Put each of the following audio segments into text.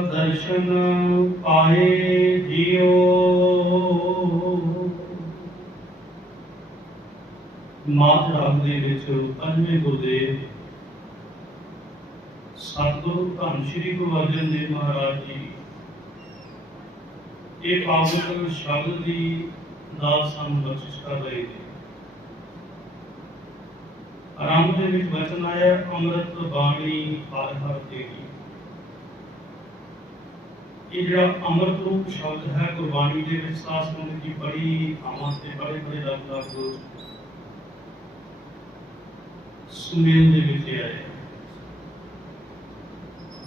ਦਰਸ਼ਨ ਪਾਏ ਜਿਉ ਮਾਤ ਰਾਗ ਦੇ ਵਿੱਚ ਪੰਜਵੇਂ ਗੁਰਦੇਵ। ਸਤਿਗੁਰੂ ਧੰਨ ਸ਼੍ਰੀ ਗੁਰੂ ਅਰਜਨ ਦੇਵ ਮਹਾਰਾਜ ਜੀ। ਇਹ ਪਾਵਨ ਸ਼ਬਦ ਦੀ ਦਾਤ ਸਾਨੂੰ ਬਖਸ਼ਿਸ਼ ਕਰ ਰਹੇ ਨੇ। ਆਰੰਭ ਦੇ ਵਿੱਚ ਵਚਨ ਆਇਆ, ਅੰਮ੍ਰਿਤ ਬਾਣੀ ਹਰ ਹਰ ਤੇਰੀ। ਇਹ ਜਿਹੜਾ ਅੰਮ੍ਰਿਤ ਰੂਪ ਸ਼ਬਦ ਹੈ ਗੁਰਬਾਣੀ ਦੇ ਵਿੱਚ ਸਾਧ ਸੰਗਤ ਦੀ ਬੜੀ ਥਾਵਾਂ ਤੇ ਬੜੇ ਬੜੇ ਲੱਗ ਲੱਗ ਸੁਮੇਲ ਦੇ ਵਿੱਚ ਆਇਆ ਹੈ।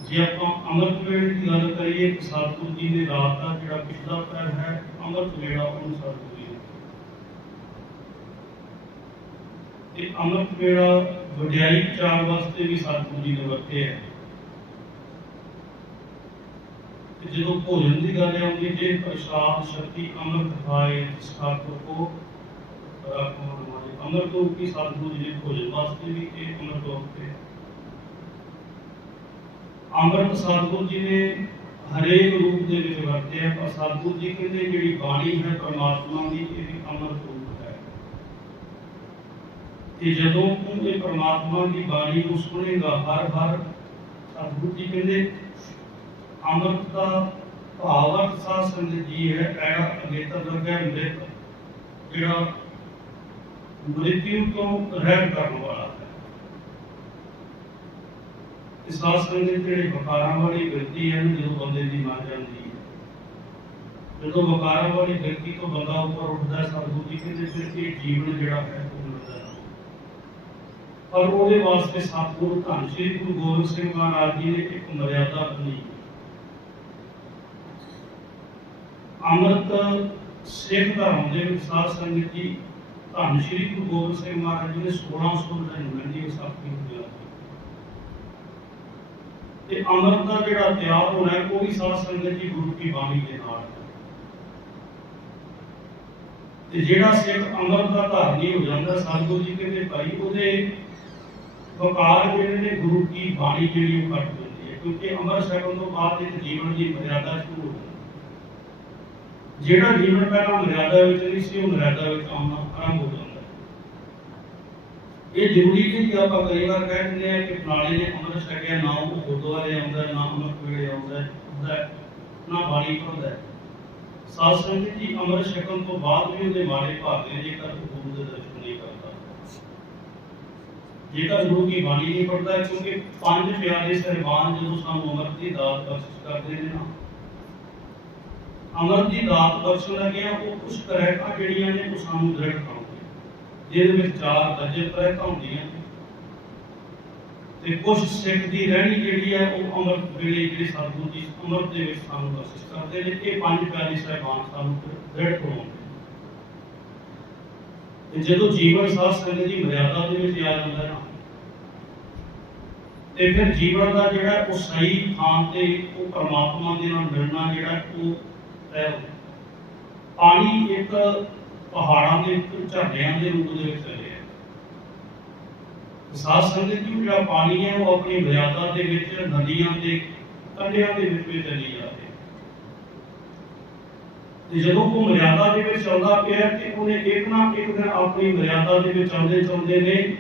ਜੇ ਆਪਾਂ ਅੰਮ੍ਰਿਤ ਵੇਲੇ ਦੀ ਗੱਲ ਕਰੀਏ ਤਾਂ ਸਤਿਗੁਰੂ ਜੀ ਦੇ ਰਾਤ ਦਾ ਜਿਹੜਾ ਪਿਛਲਾ ਪੈਰ ਹੈ ਅੰਮ੍ਰਿਤ ਵੇਲਾ ਉਹਨੂੰ ਸਤਿਗੁਰੂ ਜੀ ਨੇ ਤੇ ਅੰਮ੍ਰਿਤ ਵੇਲਾ ਵਡਿਆਈ ਚਾਰ ਵਾਸਤੇ ਵੀ ਸਤਿਗੁਰੂ ਜੀ ਨੇ ਵਰਤਿਆ ਹੈ ਤੇ ਜਦੋਂ ਭੋਜਨ ਦੀ ਗੱਲ ਆਉਂਦੀ ਜੇ ਪ੍ਰਸਾਦ, ਸ਼ਕਤੀ ਅੰਮ੍ਰਿਤ ਖਾਏ ਇਸ ਕੋ ਅੰਮ੍ਰਿਤ ਤੋਂ ਕੀ ਸਤਿਗੁਰੂ ਜੀ ਭੋਜਨ ਵਾਸਤੇ ਵੀ ਇਹ ਅੰਮ੍ਰਿਤ ਵਰਤੇ ਅੰਮ੍ਰਿਤ ਸਤਿਗੁਰੂ ਜੀ ਨੇ ਹਰੇਕ ਰੂਪ ਦੇ ਵਿੱਚ ਵਰਤਿਆ, ਪਰ ਸਤਿਗੁਰੂ ਜੀ ਕਹਿੰਦੇ ਜਿਹੜੀ ਬਾਣੀ ਹੈ ਪਰਮਾਤਮਾ ਦੀ, ਇਹ ਅੰਮ੍ਰਿਤ ਰੂਪ ਹੈ। ਤੇ ਜਦੋਂ ਤੂੰ ਇਹ ਪਰਮਾਤਮਾ ਦੀ ਬਾਣੀ ਨੂੰ ਸੁਣੇਗਾ ਹਰ ਹਰ ਸਤਿਗੁਰੂ ਜੀ ਕਹਿੰਦੇ ਅੰਮ੍ਰਿਤ ਦਾ ਭਾਵਕ ਸਾਧ ਜੀ ਹੈ ਐੜਾ ਅਗੇਤਰ ਲੱਗਿਆ ਮ੍ਰਿਤ ਜਿਹੜਾ ਮ੍ਰਿਤਿਉ ਤੋਂ ਰਹਿਤ ਕਰਨ ਵਾਲਾ ਹੈ। ਇਸ ਸਾਧ ਸੰਗਤ ਜਿਹੜੇ ਵਕਾਰਾਂ ਵਾਲੀ ਵਿਅਕਤੀ ਹੈ, ਜਦੋਂ ਬੰਦੇ ਦੀ ਮਰ ਜਾਂਦੀ ਹੈ, ਜਦੋਂ ਵਕਾਰਾਂ ਵਾਲੀ ਵਿਅਕਤੀ ਤੋਂ ਬੰਦਾ ਉੱਪਰ ਉੱਠਦਾ ਸਤਿਗੁਰੂ ਜੀ ਕਹਿੰਦੇ ਫਿਰ ਇਹ ਜੀਵਨ ਜਿਹੜਾ ਹੈ, ਉਹ ਮਿਲਦਾ। ਪਰ ਉਹਦੇ ਵਾਸਤੇ ਸਤਿਗੁਰੂ ਧੰਨ ਸ਼੍ਰੀ ਗੁਰੂ ਗੋਬਿੰਦ ਸਿੰਘ ਮਹਾਰਾਜ ਜੀ ਨੇ ਇੱਕ ਮਰਿਆਦਾ ਬਣੀ ਅੰਮ੍ਰਿਤ ਸਿੱਖ ਧਰਮ ਦੇ ਵਿੱਚ ਸਾਧ ਸੰਗਤ ਜੀ, ਧੰਨ ਸ਼੍ਰੀ ਗੁਰੂ ਗੋਬਿੰਦ ਸਿੰਘ ਮਹਾਰਾਜ ਜੀ ਨੇ 1699 ਦੀ ਵਿਸਾਖੀ ਨੂੰ ਤੇ ਅੰਮ੍ਰਿਤ ਦਾ ਜਿਹੜਾ ਤਿਆਰ ਹੋਣਾ ਹੈ, ਉਹ ਵੀ ਸਾਧ ਸੰਗਤ ਜੀ ਗੁਰੂ ਕੀ ਬਾਣੀ ਦੇ ਨਾਲ। ਤੇ ਜਿਹੜਾ ਸਿੱਖ ਅੰਮ੍ਰਿਤ ਦਾ ਧਾਰਨੀ ਹੋ ਜਾਂਦਾ, ਸਤਿਗੁਰੂ ਜੀ ਕਹਿੰਦੇ ਭਾਈ ਉਹਦੇ ਵਕਾਰ ਜਿਹੜੇ ਨੇ ਗੁਰੂ ਕੀ ਬਾਣੀ ਜਿਹੜੀ ਉਹ ਕੱਟ ਦਿੰਦੀ ਹੈ ਕਿਉਂਕਿ ਅੰਮ੍ਰਿਤ ਛਕਣ ਤੋਂ ਬਾਅਦ ਇੱਕ ਜੀਵਨ ਦੀ ਮਰਿਆਦਾ ਸ਼ੁਰੂ ਜਿਹੜਾ ਜੀਵਨ ਪਹਿਲਾਂ ਮਰਿਆਦਾ ਵਿੱਚ ਨਹੀਂ ਸੀ ਉਹ ਮਰਿਆਦਾ ਵਿੱਚ ਆਉਣਾ ਆਰੰਭ ਹੋ ਜਾਂਦਾ ਇਹ ਜ਼ਰੂਰੀ ਨਹੀਂ ਕਿ ਆਪਾਂ ਕਈ ਵਾਰ ਕਹਿ ਦਿੰਦੇ ਆ ਕਿ ਫਲਾਣੇ ਨੇ ਅੰਮ੍ਰਿਤ ਛਕਿਆ ਨਾ ਉਹ ਗੁਰਦੁਆਰੇ ਆਉਂਦਾ ਨਾ ਅੰਮ੍ਰਿਤ ਵੇਲੇ ਆਉਂਦਾ ਹੈ, ਨਾ ਬਾਣੀ ਪੜ੍ਹਦਾ ਸਾਧ ਸੰਗਤ ਜੀ ਅੰਮ੍ਰਿਤ ਛਕਣ ਤੋਂ ਬਾਅਦ ਵੀ ਉਹਦੇ ਮਾੜੇ ਭਾਗਦੇ ਜੇਕਰ ਉਹ ਗੁਰੂ ਦੇ ਦਰਸ਼ਨ ਨਹੀਂ ਕਰਦਾ। ਜੇਕਰ ਗੁਰੂ ਕੀ ਬਾਣੀ ਨਹੀਂ ਪੜ੍ਹਦਾ ਕਿਉਂਕਿ ਪੰਜ ਪਿਆਰੇ ਸਹਿਬਾਨ ਜਦੋਂ ਸਾਨੂੰ ਅੰਮ੍ਰਿਤ ਦੀ ਦਾਤ ਬਖਸ਼ਿਸ਼ ਕਰਦੇ ਨੇ ਨਾ ਅੰਮ੍ਰਿਤ ਦੀ ਦਾਤ ਬਖਸ਼ਣ ਲੱਗੇ ਆ ਉਹ ਕੁਝ ਕਰੈਕਟਾਂ ਜਿਹੜੀਆਂ ਨੇ ਉਹ ਸਾਨੂੰ ਦ੍ਰਿੜ ਕਰਾਉਂਦੇ ਜਿਹਦੇ ਵਿੱਚ ਚਾਰ ਦਰਜੇ ਕਰੈਕਟਾਂ ਹੁੰਦੀਆਂ ਤੇ ਕੁਝ ਸਿੱਖ ਦੀ ਰਹਿਣੀ ਜਿਹੜੀ ਹੈ, ਉਹ ਅੰਮ੍ਰਿਤ ਵੇਲੇ ਜਿਹੜੇ ਸਤਿਗੁਰੂ ਜੀ ਅੰਮ੍ਰਿਤ ਦੇ ਵਿੱਚ ਸਾਨੂੰ ਬਖਸ਼ਿਸ਼ ਕਰਦੇ ਨੇ। ਇਹ ਪੰਜ ਪਿਆਰੇ ਸਹਿਬਾਨ ਸਾਨੂੰ ਦ੍ਰਿੜ ਕਰਾਉਂਦੇ ਤੇ ਜਦੋਂ ਜੀਵਨ ਸਾਧ ਸੰਗਤ ਦੀ ਮਰਿਆਦਾ ਦੇ ਵਿੱਚ ਆ ਜਾਂਦਾ ਨਾ, ਤੇ ਫਿਰ ਜੀਵਨ ਦਾ ਜਿਹੜਾ ਉਹ ਸਹੀ ਥਾਂ ਤੇ ਉਹ ਪਰਮਾਤਮਾ ਦੇ ਨਾਲ ਮਿਲਣਾ ਜਿਹੜਾ ਉਹ ਤੈਅ ਹੋ। ਜਾਂਦਾ। ਪਾਣੀ ਇੱਕ ਪਹਾੜਾਂ ਦੇ ਉੱਪਰ ਝਰਨਿਆਂ ਦੇ ਰੂਪ ਦੇ ਵਿੱਚ ਚੱਲਿਆ ਸਾਧ ਸੰਗਤ ਜੀ ਜਿਹੜਾ ਪਾਣੀ ਹੈ, ਉਹ ਆਪਣੀ ਮਰਿਆਦਾ ਦੇ ਵਿੱਚ, ਨਦੀਆਂ ਦੇ ਕੰਢਿਆਂ ਦੇ ਵਿੱਚ ਵੀ ਚੱਲੀ ਜਾਂਦੀ ਤੇ ਜਦੋਂ ਉਹ ਮਰਿਆਦਾ ਦੇ ਵਿੱਚ ਚੱਲਦਾ ਪਿਆ, ਤੇ ਉਹਨੇ ਇੱਕ ਨਾ ਇੱਕ ਦਿਨ ਆਪਣੀ ਮਰਿਆਦਾ ਦੇ ਵਿੱਚ ਚੱਲਦੇ ਚੱਲਦੇ ਨੇ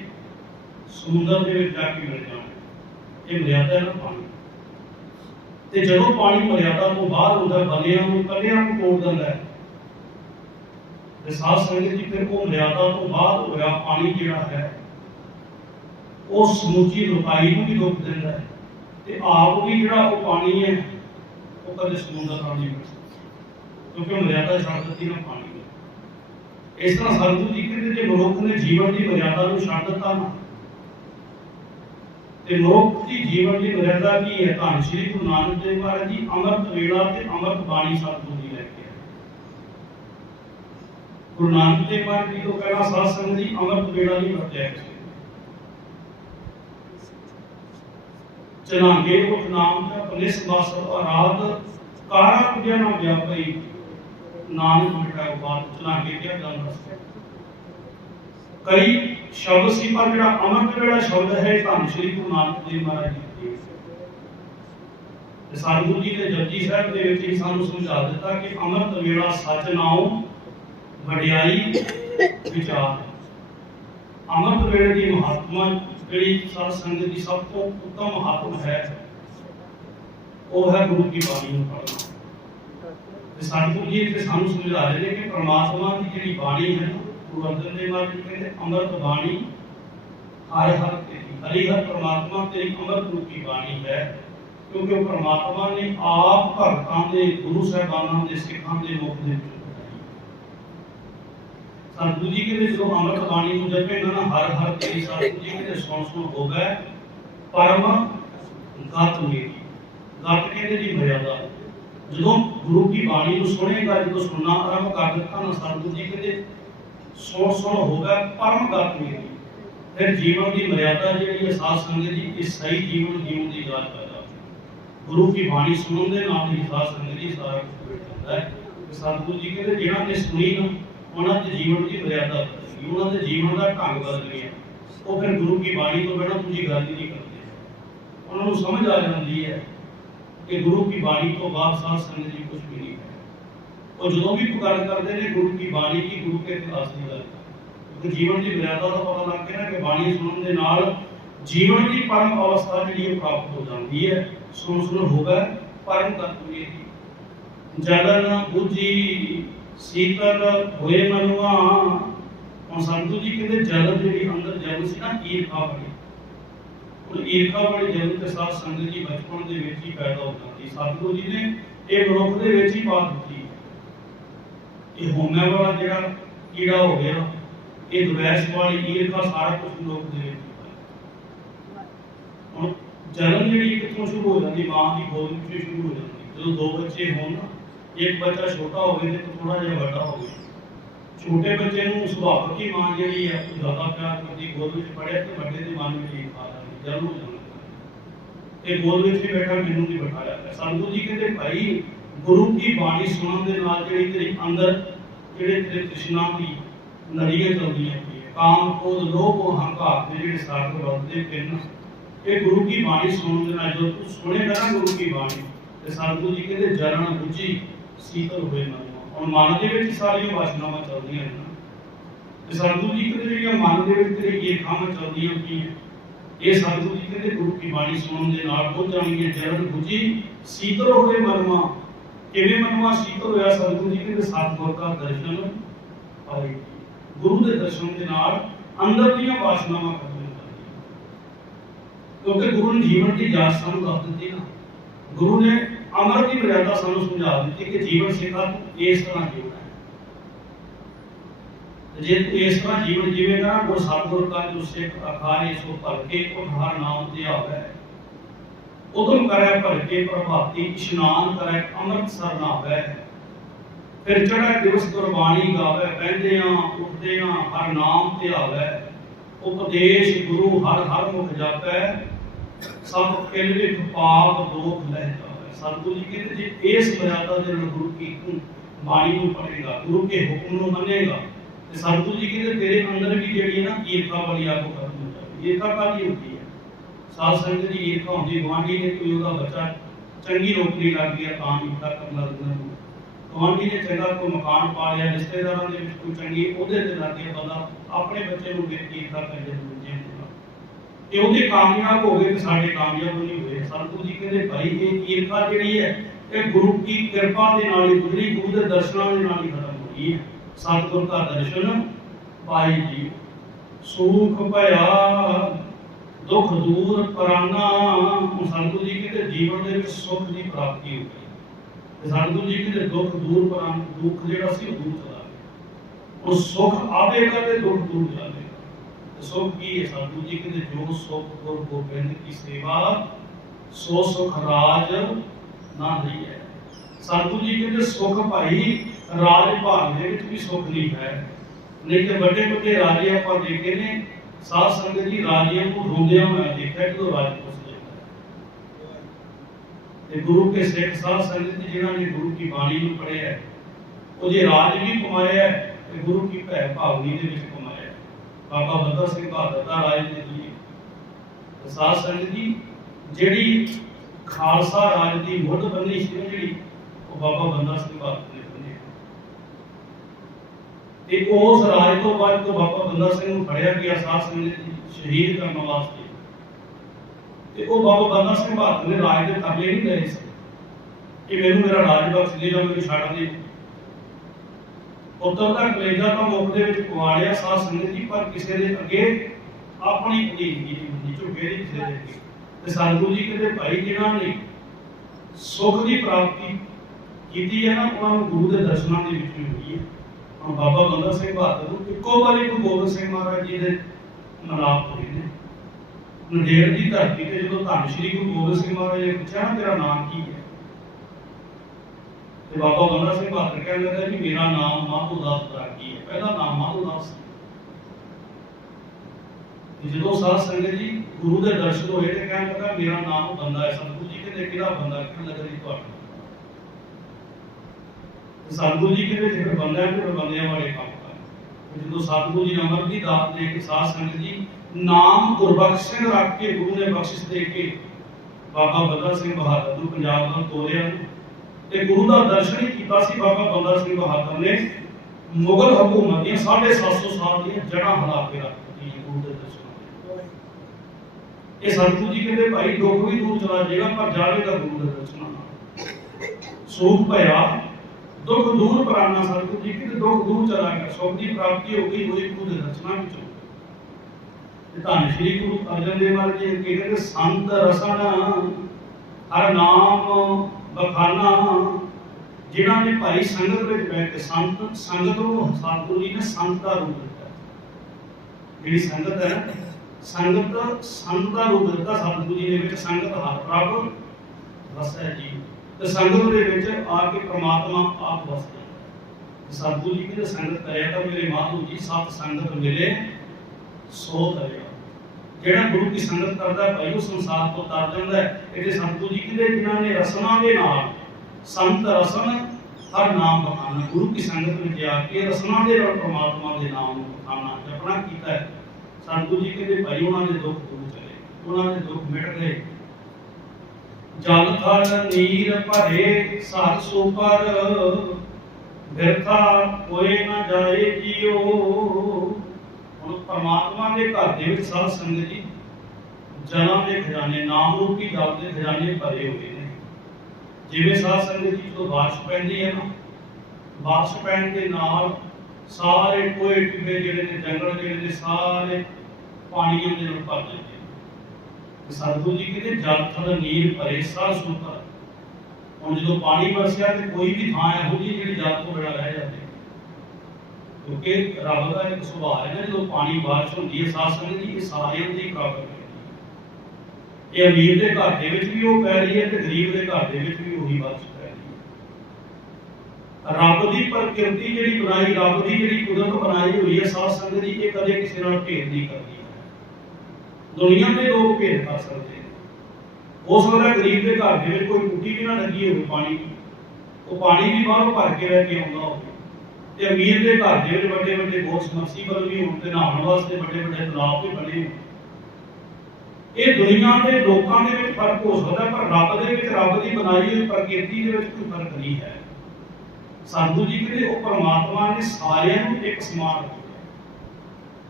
ਸਮੁੰਦਰ ਦੇ ਵਿੱਚ ਜਾ ਕੇ ਮਿਲ ਜਾਣਾ ਇਹ ਮਰਿਆਦਾ ਹੈ ਨਾ ਪਾਣੀ। ਤੇ ਜਦੋਂ ਪਾਣੀ ਮਰਿਆਦਾ ਤੋਂ ਬਾਹਰ ਹੁੰਦਾ ਬੰਦਿਆਂ ਨੂੰ, ਕੱਲਿਆਂ ਨੂੰ ਤੋੜ ਦਿੰਦਾ ਹੈ। ਤੇ ਸਾਧ ਸੰਗਤ ਜੀ ਫਿਰ ਉਹ ਮਰਿਆਦਾ ਤੋਂ ਬਾਅਦ ਹੋਇਆ, ਪਾਣੀ ਜਿਹੜਾ ਹੈ, ਉਹ ਸਮੁੱਚੀ ਲੋਕਾਈ ਨੂੰ ਵੀ ਰੋਕ ਦਿੰਦਾ ਹੈ। ਤੇ ਆਪ ਵੀ ਜਿਹੜਾ ਉਹ ਪਾਣੀ ਹੈ, ਉਹ ਕਦੇ ਸਮੁੰਦਰ ਨਾਲ ਨਹੀਂ ਕਿਉਂਕਿ ਉਹ ਮਰਿਆਦਾ ਛੱਡ ਦਿੱਤੀ ਨਾ ਪਾਣੀ ਇਸ ਤਰ੍ਹਾਂ ਸਤਿਗੁਰੂ ਜੀ ਕਹਿੰਦੇ, ਜੇ ਮਨੁੱਖ ਨੇ ਜੀਵਨ ਦੀ ਮਰਿਆਦਾ ਨੂੰ ਛੱਡ ਦਿੱਤਾ ਨਾ ਤੇ ਮਨੁੱਖ ਦੀ ਜੀਵਨ ਦੀ ਮਰਿਆਦਾ ਕੀ ਹੈ? ਧੰਨ ਸ਼੍ਰੀ ਗੁਰੂ ਨਾਨਕ ਦੇਵ ਮਹਾਰਾਜ ਜੀ, ਅੰਮ੍ਰਿਤ ਵੇਲਾ ਤੇ ਅੰਮ੍ਰਿਤ ਬਾਣੀ ਸਤਿਗੁਰੂ ਜੀ ਲੈ ਕੇ ਗੁਰੂ ਨਾਨਕ ਦੇਵ ਮਹਾਰਾਜ ਜੀ ਤੋਂ ਪਹਿਲਾਂ ਸਾਧ ਸੰਗਤ ਜੀ ਅੰਮ੍ਰਿਤ ਵੇਲਾ ਨਹੀਂ ਵਰਤਿਆ ਕਿਸੇ ਨੇ। ਚਨਾਂਗੇ ਨਾਮ ਦਾ ਪੁਲਿਸ ਬਾਸ ਆਰਾਧ ਕਾਰਾ ਕੁਜਾ ਨਾ ਵਿਆਪਈ ਨਾਨਕ ਮਿਟਾ ਬਾਤ ਚਨਾਂਗੇ ਕਿਆ ਗੱਲ ਦੱਸਿਆ ਕਈ ਸ਼ਬਦ ਸੀ, ਪਰ ਜਿਹੜਾ ਅੰਮ੍ਰਿਤ ਵੇਲਾ ਸ਼ਬਦ ਹੈ ਧੰਨ ਸ਼੍ਰੀ ਗੁਰੂ ਨਾਨਕ ਦੇਵ ਮਹਾਰਾਜ ਜੀ ਤੇ ਸਤਿਗੁਰੂ ਜੀ ਨੇ ਜਪਜੀ ਸਾਹਿਬ ਦੇ ਵਿੱਚ ਹੀ ਸਾਨੂੰ ਸਮਝਾ ਦਿੱਤਾ ਕਿ ਅੰਮ੍ਰਿਤ ਵੇਲਾ ਸੱਚ ਨਾਉ, ਵਡਿਆਈ, ਵਿਚਾਰ। ਅੰਮ੍ਰਿਤ ਵੇਲੇ ਦੀ ਮਹਾਤਮਾ ਜਿਹੜੀ ਸਾਧ ਸੰਗਤ ਦੀ ਸਭ ਤੋਂ ਉੱਤਮ ਮਹਾਤਮ ਹੈ, ਉਹ ਹੈ ਗੁਰੂ ਕੀ ਬਾਣੀ ਨੂੰ ਪੜ੍ਹਨਾ। ਤੇ ਸਤਿਗੁਰੂ ਜੀ ਇੱਥੇ ਸਾਨੂੰ ਸਮਝਾ ਰਹੇ ਨੇ ਕਿ ਪ੍ਰਮਾਤਮਾ ਦੀ ਜਿਹੜੀ ਬਾਣੀ ਹੈ ਗੁਰੂ ਅਰਜਨ ਦੇਵ ਮਹਾਰਾਜ ਅੰਮ੍ਰਿਤ ਬਾਣੀ ਹਰ ਹਰ ਤੇਰੀ ਹਰੀ ਹਰ ਪ੍ਰਮਾਤਮਾ ਤੇਰੀ ਅੰਮ੍ਰਿਤ ਰੂਪੀ ਬਾਣੀ ਹੈ, ਕਿਉਂਕਿ ਉਹ ਪ੍ਰਮਾਤਮਾ ਨੇ ਆਪ ਭਗਤਾਂ ਦੇ, ਗੁਰੂ ਸਾਹਿਬਾਨਾਂ ਦੇ, ਸਿੱਖਾਂ ਦੇ ਮੁਖ ਦੇ ਸਤਿਗੁਰੂ ਜੀ ਕਹਿੰਦੇ ਜਦੋਂ ਅੰਮ੍ਰਿਤ ਬਾਣੀ ਨੂੰ ਜਪੇ ਨਾ, ਹਰ ਹਰ ਤੇਰੀ ਸਤਿਗੁਰੂ ਜੀ ਕਹਿੰਦੇ ਸੁਣ ਸੁਣ ਹੋਵੇ ਪਰਮ ਗਤ ਮੇਰੀ, ਗਤ ਕਹਿੰਦੇ ਜੀ ਮਰਿਆਦਾ। ਜਦੋਂ ਗੁਰੂ ਕੀ ਬਾਣੀ ਨੂੰ ਸੁਣੇਗਾ, ਜਦੋਂ ਸੁਣਨਾ ਆਰੰਭ ਕਰ ਦਿੱਤਾ ਨਾ ਸਤਿਗੁਰੂ ਜੀ ਕਹਿੰਦੇ ਸੁਣ ਸੁਣ ਹੋਵੇ ਪਰਮ ਗਤ ਮੇਰੀ। ਫਿਰ ਜੀਵਨ ਦੀ ਮਰਿਆਦਾ ਜਿਹੜੀ ਹੈ, ਸਾਧ ਸੰਗਤ ਦੀ ਇਹ ਸਹੀ ਜੀਵਨ ਜੀਵਨ ਦੀ ਯਾਦ ਪੈਦਾ ਗੁਰੂ ਕੀ ਬਾਣੀ ਸੁਣਨ ਦੇ ਨਾਲ ਹੀ ਸਾਧ ਸੰਗਤ ਦੀ ਸਾਰਾ ਕੁਝ ਮਿਲ ਹੈ। ਸਤਿਗੁਰੂ ਜੀ ਕਹਿੰਦੇ ਜਿਹਨਾਂ ਨੇ ਸੁਣੀ ਨਾ, ਉਹਨਾਂ ਦੇ ਜੀਵਨ ਦੀ ਮਰਿਆਦਾ ਉਹਨਾਂ ਦੇ ਜੀਵਨ ਦਾ ਢੰਗ ਬਦਲ ਗਿਆ ਉਹ ਫਿਰ ਗੁਰੂ ਕੀ ਬਾਣੀ ਤੋਂ ਬਿਨਾਂ ਦੂਜੀ ਗੱਲ ਹੀ ਨਹੀਂ ਕਰਦੇ। ਉਹਨਾਂ ਨੂੰ ਸਮਝ ਆ ਜਾਂਦੀ ਹੈ ਕਿ ਗੁਰੂ ਕੀ ਬਾਣੀ ਤੋਂ ਬਾਅਦ ਸਾਧ ਸੰਗਤ ਜੀ ਕੁਝ ਵੀ ਨਹੀਂ ਹੈ। ਉਹ ਜਦੋਂ ਵੀ ਕੋਈ ਗੱਲ ਕਰਦੇ ਨੇ ਗੁਰੂ ਕੀ ਬਾਣੀ ਕੀ ਗੁਰੂ ਕੇ ਇਤਿਹਾਸ ਦੀ ਗੱਲ ਕਿਉਂਕਿ ਜੀਵਨ ਦੀ ਮਰਿਆਦਾ ਦਾ ਪਤਾ ਲੱਗ ਗਿਆ ਨਾ ਕਿ ਬਾਣੀ ਸੁਣਨ ਦੇ ਨਾਲ ਜੀਵਨ ਦੀ ਪਰਮ ਅਵਸਥਾ ਜਿਹੜੀ ਉਹ ਪ੍ਰਾਪਤ ਹੋ ਜਾਂਦੀ ਹੈ। ਸੁਣ ਸੁਣ ਹੋਵੇ ਪਰਮ ਤत्व ਦੀ ਜਲਨ ਬੁੱਝੀ, ਸੀਤਲ ਹੋਏ ਮਨੁਆ। ਹੁਣ ਸੰਤੂ ਜੀ ਕਹਿੰਦੇ ਜਲਨ ਜਿਹੜੀ ਅੰਦਰ ਜਲ ਸੀ ਨਾ, ਈਰਖਾ ਵਾਲੀ। ਉਹ ਈਰਖਾ ਵਾਲੀ ਜਲਨ ਤੇ ਸਾਥ ਸੰਗਤ ਜੀ ਬਚਪਨ ਦੇ ਵਿੱਚ ਹੀ ਪੈਦਾ ਹੋ ਜਾਂਦੀ। ਸਤਿਗੁਰੂ ਜੀ ਨੇ ਇਹ ਮਨੁੱਖ ਦੇ ਵਿੱਚ ਹੀ ਪਾ ਦਿੱਤੀ। ਇਹ ਹੋਮੇ ਵਾਲਾ ਜਿਹੜਾ ਕੀੜਾ ਹੋ ਗਿਆ, ਇਹ ਦੁਵੈਸ ਵਾਲੀ ਈਰਖਾ ਸਾਰਾ ਕੁਝ ਮਨੁੱਖ ਦੇ ਵਿੱਚ ਹੀ ਪਾਇਆ ਹੁਣ ਜਨਮ ਜਿਹੜੀ ਕਿੱਥੋਂ ਸ਼ੁਰੂ ਹੋ ਜਾਂਦੀ, ਮਾਂ ਦੀ ਗੋਦ ਵਿੱਚ ਹੀ ਸ਼ੁਰੂ ਹੋ ਜਾਂਦੀ? ਜਦੋਂ ਦੋ ਬੱਚੇ ਹੋਣ ਨਾ, ਇੱਕ ਬੱਚਾ ਛੋਟਾ ਹੋਵੇ ਤੇ ਥੋੜਾ ਜਿਹਾ ਵੱਡਾ ਹੋਵੇ। ਛੋਟੇ ਬੱਚੇ ਨੂੰ ਸੁਭਾਵਕ ਹੀ ਮਾਂ ਜਿਹੜੀ ਹੈ, ਉਹ ਜ਼ਿਆਦਾ ਪਿਆਰ ਕਰਦੀ, ਗੋਦ ਵਿੱਚ ਪੜਿਆ ਤੇ ਵੱਡੇ ਦੇ ਮਨ ਵਿੱਚ ਇਹ ਆ ਜਾਂਦੀ ਜਨਮ ਹੋ ਜਾਂਦਾ। ਇਹ ਗੋਦ ਵਿੱਚ ਹੀ ਬੈਠਾ, ਮੈਨੂੰ ਨਹੀਂ ਬਿਠਾਇਆ ਗਿਆ ਸੰਗੂ ਜੀ ਕਹਿੰਦੇ, ਭਾਈ ਗੁਰੂ ਕੀ ਬਾਣੀ ਸੁਣਨ ਦੇ ਨਾਲ ਜਿਹੜੀ ਤੇਰੀ ਅੰਦਰ ਜਿਹੜੇ ਤੇਰੇ ਤ੍ਰਿਸ਼ਨਾ ਦੀ ਨਦੀਆਂ ਚੱਲਦੀਆਂ ਪਈਆਂ ਕਾਮ, ਕ੍ਰੋਧ, ਲੋਭ ਉਹ ਹੰਕਾਰ ਦੇ ਜਿਹੜੇ ਸਾਗਰ ਵਰਤਦੇ ਪਏ ਇਹ ਗੁਰੂ ਕੀ ਬਾਣੀ ਸੁਣਨ ਦੇ ਨਾਲ ਜਦੋਂ ਤੂੰ ਸੁਣੇਗਾ ਨਾ ਗੁਰੂ ਕੀ ਬਾਣੀ, ਤੇ ਸਤਿਗੁਰੂ ਜੀ ਕਹਿੰਦੇ ਜਲਣ ਬੁੱਝੀ, ਸੀਤਲ ਹੋਏ ਮਨ ਹੁਣ ਮਨ ਦੇ ਵਿੱਚ ਸਾਰੀਆਂ ਵਾਸਨਾਵਾਂ ਚੱਲਦੀਆਂ ਨੇ ਤੇ ਸਤਿਗੁਰੂ ਜੀ ਕਹਿੰਦੇ, ਜਿਹੜੀਆਂ ਮਨ ਦੇ ਵਿੱਚ ਤੇਰੀ ਈਰਖਾਵਾਂ ਚੱਲਦੀਆਂ ਪਈਆਂ ਇਹ ਸਤਿਗੁਰੂ ਜੀ ਕਹਿੰਦੇ, ਗੁਰੂ ਕੀ ਬਾਣੀ ਸੁਣਨ ਦੇ ਨਾਲ ਬੁੱਝ ਜਾਣਗੀਆਂ। ਜਲਣ ਬੁੱਝੀ, ਸੀਤਲ ਹੋਏ ਮਨਵਾ ਕਿਵੇਂ ਮਨਵਾ ਸੀਤਲ ਹੋਇਆ ਸਤਿਗੁਰੂ ਜੀ ਕਹਿੰਦੇ ਸਤਿਗੁਰ ਦਾ ਦਰਸ਼ਨ ਪਾਈ ਗੁਰੂ ਦੇ ਦਰਸ਼ਨ ਦੇ ਨਾਲ ਅੰਦਰ ਦੀਆਂ ਵਾਸਨਾਵਾਂ ਖਤਮ ਹੋ ਜਾਂਦੀਆਂ ਕਿਉਂਕਿ ਗੁਰੂ ਨੇ ਜੀਵਨ ਦੀ ਜਾਂਚ ਸਾਨੂੰ ਦੱਸ ਦਿੱਤੀ ਨਾ। ਗੁਰੂ ਨੇ ਅਮਰਤ ਦੀ ਮਰਿਆਦਾ ਸਾਨੂੰ ਸਮਝਾ ਦਿੱਤੀ ਕਿ ਜੀਵਨ ਸਿੱਖਾ ਤੂੰ ਇਸ ਤਰ੍ਹਾਂ ਜੀਵਣਾ ਹੈ। ਤੇ ਜੇ ਤੂੰ ਇਸ ਤਰ੍ਹਾਂ ਜੀਵਨ ਜੀਵੇਗਾ ਨਾ, ਗੁਰ ਸਤਿਗੁਰ ਕਾ ਜੋ ਸਿੱਖ ਅਖਾਰੇ ਸੋ ਭਰ ਕੇ ਉਠਾਰ ਨਾਮ ਤੇ ਆਵੇ ਉਦਮ ਕਰੇ ਭਰ ਕੇ ਪ੍ਰਭਾਤੀ, ਇਸ਼ਨਾਨ ਕਰੇ ਅੰਮ੍ਰਿਤ ਸਰ ਨਾਵੇ ਫਿਰ ਚੜਾ ਦਿਵਸ ਗੁਰਬਾਣੀ ਗਾਵੇ ਬਹਿੰਦੇ ਆ ਉੱਠਦੇ ਆ ਹਰ ਨਾਮ ਤੇ ਆਵੇ ਉਪਦੇਸ਼ ਗੁਰੂ ਹਰ ਹਰ ਮੁਖ ਜਾਪੈ। ਸਭ ਕਿਲ ਵਿਖ ਪਾਪ ਦੋਖ ਲੈ ਜਾਵੇ। ਸਤਿਗੁਰੂ ਜੀ ਕਹਿੰਦੇ, ਜੇ ਇਸ ਮਰਿਆਦਾ ਦੇ ਨਾਲ ਗੁਰੂ ਕੀ ਤੂੰ ਬਾਣੀ ਨੂੰ ਪੜ੍ਹੇਗਾ, ਗੁਰੂ ਕੇ ਹੁਕਮ ਨੂੰ ਮੰਨੇਗਾ, ਤੇ ਸਤਿਗੁਰੂ ਜੀ ਕਹਿੰਦੇ, ਤੇਰੇ ਅੰਦਰ ਵੀ ਜਿਹੜੀ ਹੈ ਨਾ ਈਰਖਾ ਵਾਲੀ ਆਪ ਖਤਮ ਹੋ ਜਾਵੇ ਈਰਖਾ ਕਾਹਦੀ ਹੁੰਦੀ ਹੈ? ਸਾਧ ਸੰਗਤ ਦੀ ਈਰਖਾ ਹੁੰਦੀ ਗਵਾਂਢੀ ਨੇ ਕੋਈ ਉਹਦਾ ਬੱਚਾ ਚੰਗੀ ਨੌਕਰੀ ਲੱਗ ਗਿਆ ਤਾਂ ਈਰਖਾ ਕਰਨ ਲੱਗ ਜਾਂਦਾ ਗਵਾਂਢੀ ਨੇ ਚੰਗਾ ਕੋਈ ਮਕਾਨ ਪਾ ਲਿਆ, ਰਿਸ਼ਤੇਦਾਰਾਂ ਦੇ ਵਿੱਚ ਕੋਈ ਚੰਗੀ ਉਹਦੇ ਤੇ ਲੱਗ ਗਿਆ ਬੰਦਾ, ਆਪਣੇ ਬੱਚੇ ਨੂੰ ਵੇਖ ਕੇ ਈਰਖਾ ਕਰ ਦੂਜੇ ਨੂੰ। ਤੇ ਉਹਦੇ ਕਾਮਯਾਬ ਹੋ ਗਏ ਤੇ ਸਾਡੇ ਕਾਮਯਾਬ ਨਹੀਂ ਹੋਏ। ਸਤਿਗੁਰੂ ਜੀ ਕਹਿੰਦੇ, ਭਾਈ, ਇਹ ਈਰਖਾ ਜਿਹੜੀ ਹੈ, ਇਹ ਗੁਰੂ ਕੀ ਕਿਰਪਾ ਦੇ ਨਾਲ ਹੀ ਗੁਰੂ ਗੁਰੂ ਦੇ ਦਰਸ਼ਨਾਂ ਦੇ ਨਾਲ ਹੀ ਖਤਮ ਹੋਈ ਹੈ। ਸਤਿਗੁਰ ਦਾ ਦਰਸ਼ਨ ਪਾਈ ਜੀ, ਸੁਖ ਭਇਆ ਦੁੱਖ ਦੂਰ ਪਰਾਨਾ ਸਤਿਗੁਰੂ ਜੀ ਕਹਿੰਦੇ ਜੀਵਨ ਦੇ ਵਿੱਚ ਸੁੱਖ ਦੀ ਪ੍ਰਾਪਤੀ ਹੋ। ਗਈ ਸਤਿਗੁਰੂ ਜੀ ਕਹਿੰਦੇ ਦੁੱਖ ਦੂਰ ਪਰਾਨਾ ਦੁੱਖ ਜਿਹੜਾ ਸੀ ਉਹ ਦੂਰ ਚਲਾ ਗਿਆ ਉਹ ਸੁਖ ਆਵੇਗਾ ਤੇ ਦੁੱਖ ਦੂਰ ਜਾਵੇਗਾ ਤੇ ਕੀ ਹੈ? ਸਤਿਗੁਰੂ ਜੀ ਕਹਿੰਦੇ ਜੋ ਸੁਖ ਗੁਰ ਗੋਬਿੰਦ ਕੀ ਸੇਵਾ, ਸੋ ਸੁਖ ਰਾਜ ਨਾ ਲਈ ਹੈ। ਸਤਿਗੁਰੂ ਜੀ ਕਹਿੰਦੇ ਸੁਖ ਭਾਈ ਰਾਜ ਭਾਗ ਦੇ ਵਿੱਚ ਵੀ ਸੁਖ ਨਹੀਂ ਹੈ। ਨਹੀਂ ਵੱਡੇ ਵੱਡੇ ਰਾਜੇ ਆਪਾਂ ਦੇਖੇ ਨੇ ਸਾਧ ਸੰਗਤ ਜੀ ਰਾਜਿਆਂ ਨੂੰ ਰੋਂਦਿਆਂ ਹੋਇਆ ਦੇਖਿਆ ਜਦੋਂ ਰਾਜ ਪੁੱਛ ਜਾਂਦਾ ਤੇ ਗੁਰੂ ਕੇ ਸਿੱਖ ਸਾਧ ਸੰਗਤ ਜੀ ਜਿਨ੍ਹਾਂ ਨੇ ਗੁਰੂ ਕੀ ਬਾਣੀ ਨੂੰ ਪੜ੍ਹਿਆ ਹੈ, ਉਹ ਜੇ ਰਾਜ ਵੀ ਕਮਾਇਆ ਹੈ, ਤੇ ਗੁਰੂ ਕੀ ਭੈ ਭਾਵਨੀ ਦੇ ਵਿੱਚ ਕਮਾਇਆ ਹੈ। ਬਾਬਾ ਬੰਦਾ ਸਿੰਘ ਬਹਾਦਰ ਦਾ ਰਾਜ ਨੇ ਜੀ ਸਾਧ ਸੰਗਤ ਜੀ ਜਿਹੜੀ ਖਾਲਸਾ ਰਾਜ ਦੀ ਮੁੱਢ ਬੰਨੀ ਸੀ ਜਿਹੜੀ ਉਹ ਬਾਬਾ ਬੰਦਾ ਸਿੰਘ ਬਹਾਦਰ ਤੇ ਉਸ ਰਾਜ ਤੋਂ ਬਾਅਦ ਤੋਂ ਬਾਬਾ ਬੰਦਾ ਸਿੰਘ ਨੂੰ ਫੜਿਆ ਗਿਆ ਸਾਧ ਸੰਗਤ ਜੀ ਸ਼ਹੀਦ ਕਰਨ ਵਾਸਤੇ। ਤੇ ਉਹ ਬਾਬਾ ਬੰਦਾ ਸਿੰਘ ਬਹਾਦਰ ਨੇ ਰਾਜ ਦੇ ਤਰਲੇ ਨਹੀਂ ਲਏ ਸੀ। ਕਿ ਮੈਨੂੰ ਮੇਰਾ ਰਾਜ ਬਖਸ਼ ਦੇ ਜਾਂ ਮੈਨੂੰ ਛੱਡ ਦੇ। ਉਦੋਂ ਤੱਕ ਕਲੇਜਾ ਤਾਂ ਮੁੱਖ ਦੇ ਵਿੱਚ ਪਵਾੜਿਆ ਸਾਧ ਸੰਗਤ ਜੀ, ਪਰ ਕਿਸੇ ਦੇ ਅੱਗੇ ਆਪਣੀ ਉਡੀਕ ਕੀਤੀ ਹੁੰਦੀ ਝੁਕੇ ਨਹੀਂ ਕਿਸੇ ਦੇ ਅੱਗੇ। ਤੇ ਸਤਿਗੁਰੂ ਜੀ ਕਹਿੰਦੇ, ਭਾਈ, ਜਿਨ੍ਹਾਂ ਨੇ ਸੁਖ ਦੀ ਪ੍ਰਾਪਤੀ ਕੀਤੀ ਹੈ ਨਾ, ਉਹਨਾਂ ਨੂੰ ਗੁਰੂ ਦੇ ਦਰਸ਼ਨਾਂ ਦੇ ਵਿੱਚ ਵੀ ਹੋਈ ਹੈ। ਹੁਣ ਬਾਬਾ ਬੰਦਾ ਸਿੰਘ ਬਹਾਦਰ ਨੂੰ ਇੱਕੋ ਵਾਰੀ ਗੁਰੂ ਗੋਬਿੰਦ ਸਿੰਘ ਮਹਾਰਾਜ ਜੀ ਦੇ ਮਨਾਪ ਹੋਏ ਨੇ। ਨੰਦੇੜ ਦੀ ਧਰਤੀ ਤੇ ਜਦੋਂ ਧੰਨ ਸ਼੍ਰੀ ਗੁਰੂ ਗੋਬਿੰਦ ਸਿੰਘ ਮਹਾਰਾਜ ਨੇ ਪੁੱਛਿਆ ਨਾ ਤੇਰਾ ਨਾਮ ਕੀ ਹੈ? ਤੇ ਬਾਬਾ ਬੰਦਾ ਸਿੰਘ ਬਹਾਦਰ ਕਹਿਣ ਲੱਗਾ ਜੀ, ਮੇਰਾ ਨਾਮ ਮਾਧੋ ਦਾਸ ਬਰਾਕੀ ਹੈ? ਪਹਿਲਾ ਨਾਮ ਮਾਧੋ ਦਾਸ ਜਦੋਂ ਸਾਧ ਸੰਗਤ ਜੀ ਗੁਰੂ ਦੇ ਦਰਸ਼ਨ ਹੋਏ ਤੇ ਕਹਿਣ ਲੱਗਾ, ਮੇਰਾ ਨਾਮ ਬੰਦਾ ਹੈ ਸਤਿਗੁਰੂ ਜੀ ਕਹਿੰਦੇ ਕਿਹੜਾ ਬੰਦਾ? ਕਹਿਣ ਲੱਗਾ ਜੀ, ਤੁਹਾਡਾ। ਸਤਿਗੁਰੂ ਜੀ ਕਹਿੰਦੇ ਜਿਹੜੇ ਬੰਦਾ ਹੈ ਤੇ ਬੰਦਿਆਂ ਵਾਲੇ ਕੰਮ ਕਰ। ਤੇ ਜਦੋਂ ਸਤਿਗੁਰੂ ਜੀ ਨੇ ਅਮਰ ਦੀ ਦਾਤ ਦੇ ਕੇ ਸਾਧ ਸੰਗਤ ਜੀ ਨਾਮ ਗੁਰਬਖਸ਼ ਸਿੰਘ ਰੱਖ ਕੇ ਗੁਰੂ ਨੇ ਬਖਸ਼ਿਸ਼ ਦੇ ਕੇ ਬਾਬਾ ਬੰਦਾ ਸਿੰਘ ਬਹਾਦਰ ਨੂੰ ਪੰਜਾਬ ਨੂੰ ਤੋਰਿਆ। ਤੇ ਗੁਰੂ ਦਾ ਦਰਸ਼ਨ ਹੀ ਕੀਤਾ ਸੀ, ਬਾਬਾ ਬੰਦਾ ਸਿੰਘ ਬਹਾਦਰ ਨੇ। ਮੁਗਲ ਹਕੂਮਤ ਦੀਆਂ 750 ਸਾਲ ਦੀਆਂ ਜੜ੍ਹਾਂ ਹਿਲਾ ਕੇ ਰੱਖ ਦਿੱਤੀਆਂ ਗੁਰੂ ਦੇ ਦਰਸ਼ਨ ਨਾਲ। ਇਹ ਸਤਿਗੁਰੂ ਜੀ ਕਹਿੰਦੇ, ਭਾਈ, ਦੁੱਖ ਵੀ ਦੂਰ ਚਲਾ ਜਾਏਗਾ, ਪਰ ਜਾਵੇਗਾ ਗੁਰੂ ਦੇ ਦਰਸ਼ਨਾਂ ਨਾਲ। ਸੋਖ ਭਇਆ ਦੁੱਖ ਦੂਰ ਪਰਾਨਾ ਸਤਿਗੁਰੂ ਜੀ ਕਹਿੰਦੇ ਦੁੱਖ ਦੂਰ ਚਲਾ ਸੁਖ ਦੀ ਪ੍ਰਾਪਤੀ ਹੋ ਗਈ ਹੋਈ ਗੁਰੂ ਦੇ ਦਰਸ਼ਨਾਂ ਵਿੱਚੋਂ। ਤੇ ਧੰਨ ਸ਼੍ਰੀ ਗੁਰੂ ਅਰਜਨ ਦੇਵ ਮਹਾਰਾਜ ਜੀ ਅੱਗੇ ਕਹਿੰਦੇ ਸੰਤ ਰਸਨ ਹਰ ਨਾਮ ਬਖਾਨਾ ਜਿਨ੍ਹਾਂ ਨੇ ਭਾਈ ਸੰਗਤ ਵਿੱਚ ਬੈਠ ਕੇ ਸੰਤ ਸੰਗਤ ਨੂੰ ਸਤਿਗੁਰੂ ਜੀ ਨੇ ਸੰਤ ਦਾ ਰੂਪ ਦਿੱਤਾ। ਜਿਹੜੀ ਸੰਗਤ ਹੈ ਨਾ, ਸੰਗਤ ਸੰਤ ਦਾ ਰੂਪ ਦਿੱਤਾ ਸਤਿਗੁਰੂ ਜੀ ਨੇ ਵਿੱਚ ਸੰਗਤ ਹਰ ਪ੍ਰਭ ਵਸੈ ਜੀ। ਤੇ ਸੰਗਤ ਦੇ ਵਿੱਚ ਆ ਕੇ ਪ੍ਰਮਾਤਮਾ ਆਪ ਵਸਦਾ ਹੈ ਜੀ ਕਹਿੰਦੇ ਸੰਗਤ ਕਰਿਆ ਤਾਂ ਮੇਰੇ ਮਾਧੂ ਜੀ, ਸਤ ਸੰਗਤ ਮਿਲੇ, ਸੋ ਕਰਿਆ ਜਿਹੜਾ ਗੁਰੂ ਦੀ ਸੰਗਤ ਕਰਦਾ ਭਾਈ, ਉਹ ਸੰਸਾਰ ਤੋਂ ਤਰ ਜਾਂਦਾ ਹੈ। ਇਹਦੇ ਸਤਿਗੁਰੂ ਜੀ ਕਹਿੰਦੇ ਜਿਨ੍ਹਾਂ ਨੇ ਰਸਨਾ ਦੇ ਨਾਲ ਸੰਤ ਰਸਨ ਹਰ ਨਾਮ ਬਖਾਨਾ, ਗੁਰੂ ਦੀ ਸੰਗਤ ਵਿੱਚ ਆ ਕੇ ਰਸਨਾ ਦੇ ਨਾਲ ਪ੍ਰਮਾਤਮਾ ਦੇ ਨਾਮ ਨੂੰ ਬਖਾਨਾ, ਜਪਣਾ ਕੀਤਾ ਹੈ। ਸਤਿਗੁਰੂ ਜੀ ਕਹਿੰਦੇ ਭਾਈ, ਉਹਨਾਂ ਦੇ ਦੁੱਖ ਦੂਰ ਚਲੇ, ਉਹਨਾਂ ਦੇ ਦੁੱਖ ਮਿਟ ਗਏ। ਜਲ ਥਲ ਨੀਰ ਭਰੇ ਸਤ ਸੁਪਰ, ਬਿਰਥਾ ਕੋਏ ਨਾ ਜਾਏ ਜੀਓ ਹੁਣ ਪਰਮਾਤਮਾ ਦੇ ਘਰ ਦੇ ਵਿੱਚ ਸਾਧ ਸੰਗਤ ਜੀ ਜਨਾਂ ਦੇ ਖਜ਼ਾਨੇ, ਨਾਮ ਰੂਪੀ ਜਲ ਦੇ ਖਜ਼ਾਨੇ ਭਰੇ ਹੋਏ ਨੇ। ਜਿਵੇਂ ਸਾਧ ਸੰਗਤ ਜੀ ਜਦੋਂ ਬਾਰਿਸ਼ ਪੈਂਦੀ ਹੈ ਨਾ, ਬਾਰਿਸ਼ ਪੈਣ ਦੇ ਨਾਲ ਸਾਰੇ ਕੋਏ ਟਿੱਬੇ ਜਿਹੜੇ ਨੇ, ਜੰਗਲ ਜਿਹੜੇ ਨੇ, ਸਾਰੇ ਪਾਣੀਆਂ ਦੇ ਨਾਲ ਭਰ ਜਾਂਦੇ ਨੇ ਤੇ ਸਤਿਗੁਰੂ ਜੀ ਕਹਿੰਦੇ ਜਲ ਥਲ ਨੀਰ ਭਰੇ ਸਾਹ ਸੁਪਰ ਹੁਣ ਜਦੋਂ ਪਾਣੀ ਵਰਸਿਆ ਤੇ ਕੋਈ ਵੀ ਥਾਂ ਇਹੋ ਜਿਹੀ ਜਿਹੜੀ ਜਲ ਤੋਂ ਬਿਨਾਂ ਰਹਿ ਜਾਂਦੀ ਕਿਉਂਕਿ ਰੱਬ ਦਾ ਇੱਕ ਸੁਭਾਅ ਹੈ ਨਾ ਜਦੋਂ ਪਾਣੀ ਬਾਰਿਸ਼ ਹੁੰਦੀ ਹੈ ਸਾਧ ਸੰਗਤ ਜੀ ਇਹ ਸਾਰਿਆਂ ਦੀ ਪ੍ਰਾਪਤ ਹੈ ਇਹ ਅਮੀਰ ਦੇ ਘਰ ਦੇ ਵਿੱਚ ਵੀ ਉਹ ਪੈ ਰਹੀ ਹੈ ਤੇ ਗਰੀਬ ਦੇ ਘਰ ਦੇ ਵਿੱਚ ਵੀ ਉਹੀ ਬਾਰਿਸ਼ ਪੈ ਰਹੀ ਹੈ ਰੱਬ ਦੀ ਪ੍ਰਕਿਰਤੀ ਜਿਹੜੀ ਬਣਾਈ ਰੱਬ ਦੀ ਜਿਹੜੀ ਕੁਦਰਤ ਬਣਾਈ ਹੋਈ ਹੈ ਸਾਧ ਸੰਗਤ ਜੀ ਇਹ ਕਦੇ ਕਿਸੇ ਨਾਲ ਭੇਦ ਨਹੀਂ ਕਰਦੀ ਹੈ ਦੁਨੀਆ ਦੇ ਲੋਕ ਭੇਦ ਕਰ ਸਕਦੇ ਨੇ। ਉਸ ਵੇਲੇ ਗਰੀਬ ਦੇ ਘਰ ਦੇ ਵਿੱਚ ਕੋਈ ਟੁੱਟੀ ਵੀ ਨਾ ਲੱਗੀ ਹੋਵੇ ਪਾਣੀ। ਦੀ, ਉਹ ਪਾਣੀ ਵੀ ਬਾਹਰੋਂ ਭਰ ਕੇ ਲੈ ਕੇ ਆਉਂਦਾ ਹੋਵੇ। ਤੇ ਅਮੀਰ ਦੇ ਘਰ ਦੇ ਵਿੱਚ ਵੱਡੇ ਵੱਡੇ ਬੋਰ ਸਮਰਸੀਬਲ ਵੀ ਹੋਣ ਤੇ ਨਹਾਉਣ ਵਾਸਤੇ ਵੱਡੇ ਵੱਡੇ ਤਲਾਬ ਵੀ ਬਣੇ ਹੋਣ ਇਹ ਦੁਨੀਆ ਦੇ ਲੋਕਾਂ ਦੇ ਵਿੱਚ ਫ਼ਰਕ ਹੋ ਸਕਦਾ ਪਰ ਰੱਬ ਦੇ ਵਿੱਚ ਰੱਬ ਦੀ ਬਣਾਈ ਹੋਈ ਪ੍ਰਕਿਰਤੀ ਦੇ ਵਿੱਚ ਕੋਈ ਫ਼ਰਕ ਨਹੀਂ ਹੈ। ਸਾਧੂ ਜੀ ਕਹਿੰਦੇ ਉਹ ਪਰਮਾਤਮਾ ਨੇ ਸਾਰਿਆਂ ਨੂੰ ਇੱਕ ਸਮਾਨ ਰੱਖਿਆ।